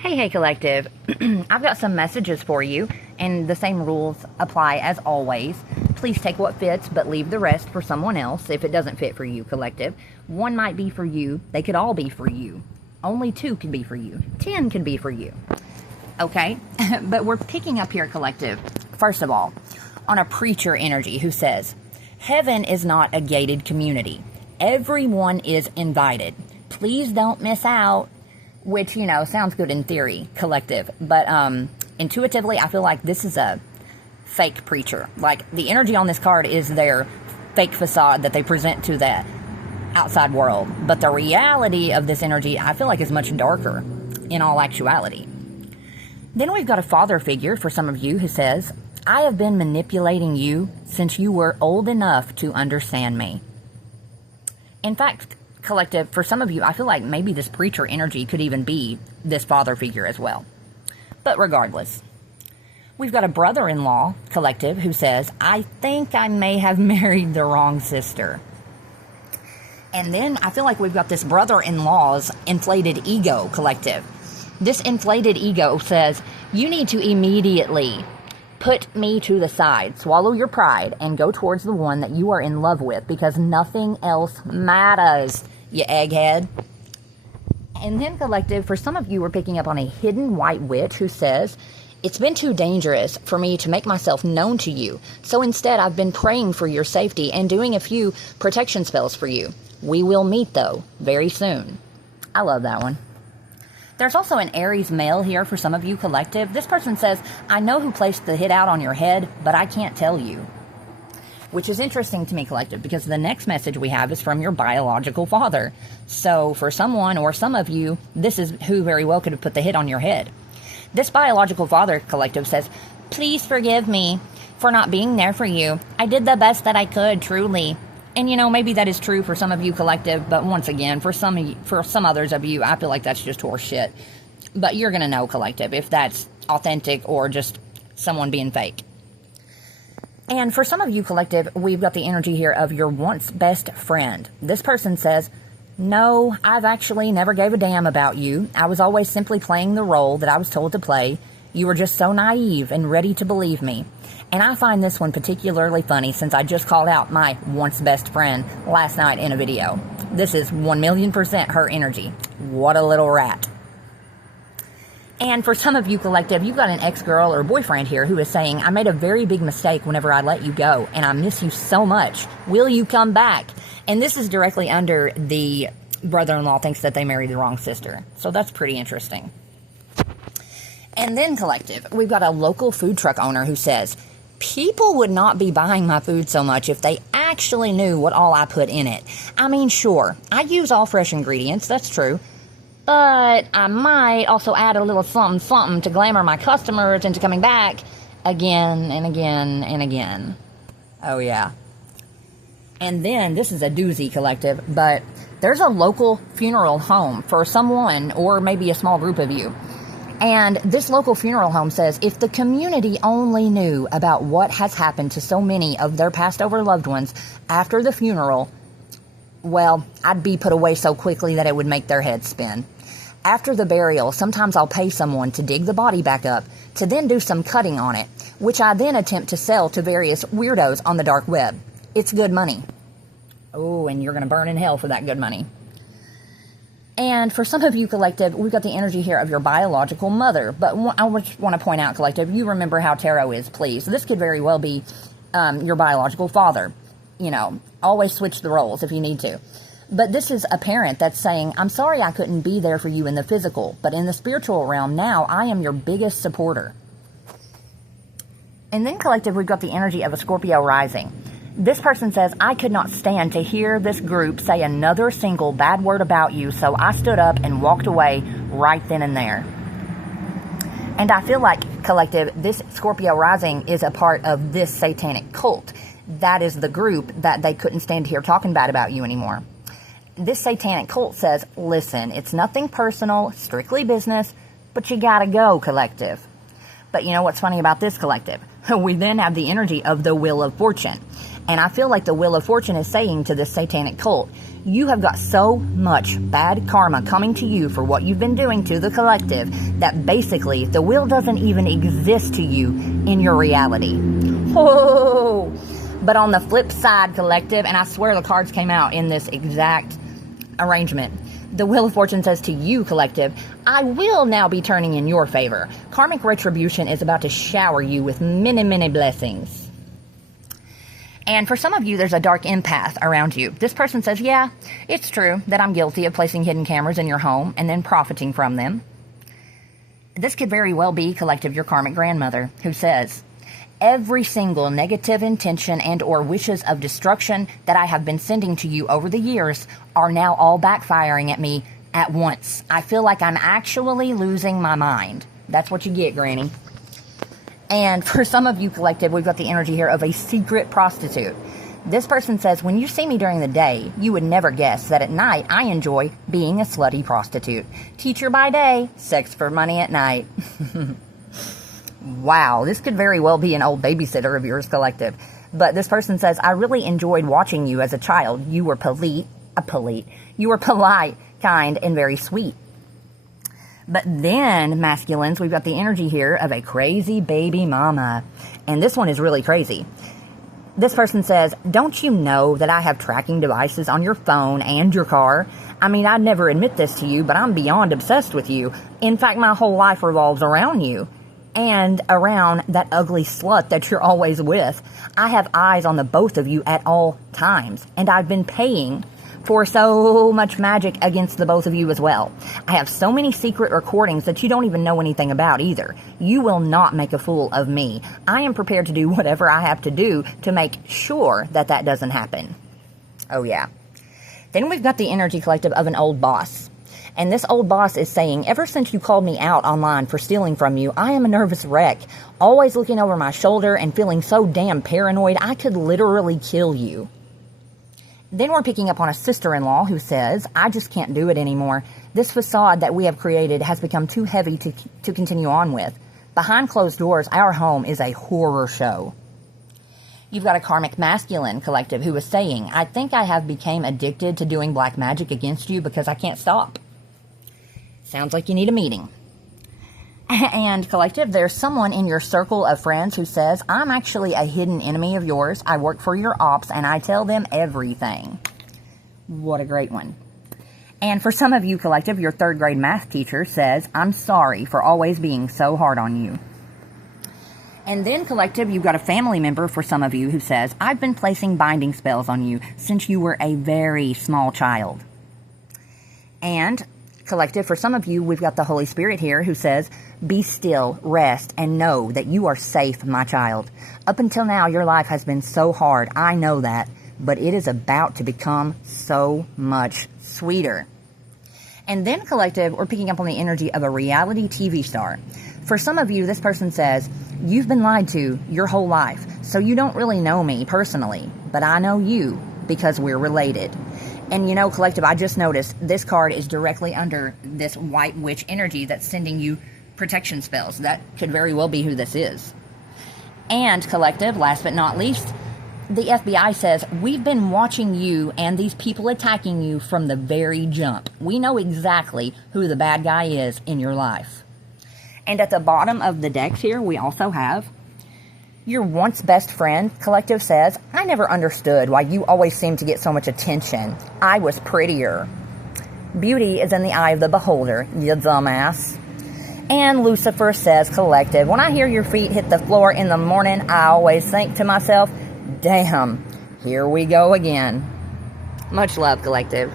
Hey, collective. I've got some messages for you, and the same rules apply as always. Please take what fits, but leave the rest for someone else if it doesn't fit for you, collective. One might be for you. They could all be for you. Only 2 could be for you. 10 could be for you. Okay? But we're picking up here, collective, first of all, on a preacher energy who says, heaven is not a gated community. Everyone is invited. Please don't miss out. Which, sounds good in theory, collective. But intuitively, I feel like this is a fake preacher. Like, the energy on this card is their fake facade that they present to the outside world. But the reality of this energy, I feel like, is much darker in all actuality. Then we've got a father figure for some of you who says, I have been manipulating you since you were old enough to understand me. In fact, collective, for some of you, I feel like maybe this preacher energy could even be this father figure as well. But regardless, we've got a brother-in-law, collective, who says, I think I may have married the wrong sister. And then I feel like we've got this brother-in-law's inflated ego, collective. This inflated ego says, you need to immediately put me to the side, swallow your pride, and go towards the one that you are in love with, because nothing else matters, you egghead. And then, collective, for some of you, we're picking up on a hidden white witch who says, it's been too dangerous for me to make myself known to you, so instead I've been praying for your safety and doing a few protection spells for you. We will meet, though, very soon. I love that one. There's also an Aries male here for some of you, collective. This person says, I know who placed the hit out on your head, but I can't tell you. Which is interesting to me, collective, because the next message we have is from your biological father. So for someone or some of you, this is who very well could have put the hit on your head. This biological father, collective, says, please forgive me for not being there for you. I did the best that I could, truly. And, maybe that is true for some of you, collective, but once again, for some others of you, I feel like that's just horse shit. But you're going to know, collective, if that's authentic or just someone being fake. And for some of you, collective, we've got the energy here of your once best friend. This person says, no, I've actually never gave a damn about you. I was always simply playing the role that I was told to play. You were just so naive and ready to believe me. And I find this one particularly funny since I just called out my once best friend last night in a video. This is 1,000,000% her energy. What a little rat. And for some of you, collective, you've got an ex-girl or boyfriend here who is saying, I made a very big mistake whenever I let you go, and I miss you so much. Will you come back? And this is directly under the brother-in-law thinks that they married the wrong sister. So that's pretty interesting. And then, collective, we've got a local food truck owner who says, people would not be buying my food so much if they actually knew what all I put in it. I mean, sure, I use all fresh ingredients, that's true. But I might also add a little something to glamour my customers into coming back again and again and again. Oh, yeah. And then, this is a doozy, collective, but there's a local funeral home for someone or maybe a small group of you. And this local funeral home says, if the community only knew about what has happened to so many of their passed over loved ones after the funeral, well, I'd be put away so quickly that it would make their heads spin. After the burial, sometimes I'll pay someone to dig the body back up, to then do some cutting on it, which I then attempt to sell to various weirdos on the dark web. It's good money. Oh, and you're going to burn in hell for that good money. And for some of you, collective, we've got the energy here of your biological mother. But I just want to point out, collective, you remember how tarot is, please. This could very well be your biological father. Always switch the roles if you need to. But this is a parent that's saying, I'm sorry I couldn't be there for you in the physical, but in the spiritual realm now, I am your biggest supporter. And then, collective, we've got the energy of a Scorpio rising. This person says, I could not stand to hear this group say another single bad word about you, so I stood up and walked away right then and there. And I feel like, collective, this Scorpio rising is a part of this satanic cult. That is the group that they couldn't stand to hear talking bad about you anymore. This satanic cult says, listen, it's nothing personal, strictly business, but you gotta go, collective. But you know what's funny about this, collective? We then have the energy of the Wheel of Fortune. And I feel like the Wheel of Fortune is saying to this satanic cult, You have got so much bad karma coming to you for what you've been doing to the collective that basically the wheel doesn't even exist to you in your reality. Oh! But on the flip side, collective, and I swear the cards came out in this exact arrangement, the Wheel of Fortune says to you, collective, I will now be turning in your favor. Karmic retribution is about to shower you with many, many blessings. And for some of you, there's a dark empath around you. This person says, yeah, it's true that I'm guilty of placing hidden cameras in your home and then profiting from them. This could very well be, collective, your karmic grandmother, who says, every single negative intention and or wishes of destruction that I have been sending to you over the years are now all backfiring at me at once. I feel like I'm actually losing my mind. That's what you get, Granny. And for some of you, collective, we've got the energy here of a secret prostitute. This person says, when you see me during the day, you would never guess that at night I enjoy being a slutty prostitute. Teacher by day, sex for money at night. Wow, this could very well be an old babysitter of yours, collective. But this person says, I really enjoyed watching you as a child. You were You were polite, kind, and very sweet. But then, masculines, we've got the energy here of a crazy baby mama. And this one is really crazy. This person says, don't you know that I have tracking devices on your phone and your car? I mean, I'd never admit this to you, but I'm beyond obsessed with you. In fact, my whole life revolves around you. And around that ugly slut that you're always with. I have eyes on the both of you at all times. And I've been paying for so much magic against the both of you as well. I have so many secret recordings that you don't even know anything about either. You will not make a fool of me. I am prepared to do whatever I have to do to make sure that that doesn't happen. Oh yeah. Then we've got the energy, collective, of an old boss. And this old boss is saying, ever since you called me out online for stealing from you, I am a nervous wreck. Always looking over my shoulder and feeling so damn paranoid, I could literally kill you. Then we're picking up on a sister-in-law who says, I just can't do it anymore. This facade that we have created has become too heavy to continue on with. Behind closed doors, our home is a horror show. You've got a karmic masculine, collective, who is saying, I think I have become addicted to doing black magic against you because I can't stop. Sounds like you need a meeting. And collective, there's someone in your circle of friends who says, I'm actually a hidden enemy of yours. I work for your ops and I tell them everything. What a great one. And for some of you, collective, your third grade math teacher says, I'm sorry for always being so hard on you. And then, collective, you've got a family member for some of you who says, I've been placing binding spells on you since you were a very small child. And collective, for some of you, we've got the Holy Spirit here who says, be still, rest, and know that you are safe, my child. Up until now, your life has been so hard. I know that, but it is about to become so much sweeter. And then, collective, we're picking up on the energy of a reality TV star. For some of you, this person says, you've been lied to your whole life, so you don't really know me personally, but I know you because we're related. And you know, collective, I just noticed this card is directly under this white witch energy that's sending you protection spells. That could very well be who this is. And collective, last but not least, the FBI says, we've been watching you and these people attacking you from the very jump. We know exactly who the bad guy is in your life. And at the bottom of the deck here, we also have your once best friend, collective, says, I never understood why you always seem to get so much attention. I was prettier. Beauty is in the eye of the beholder, you dumbass. And Lucifer says, collective, when I hear your feet hit the floor in the morning, I always think to myself, damn, here we go again. Much love, collective.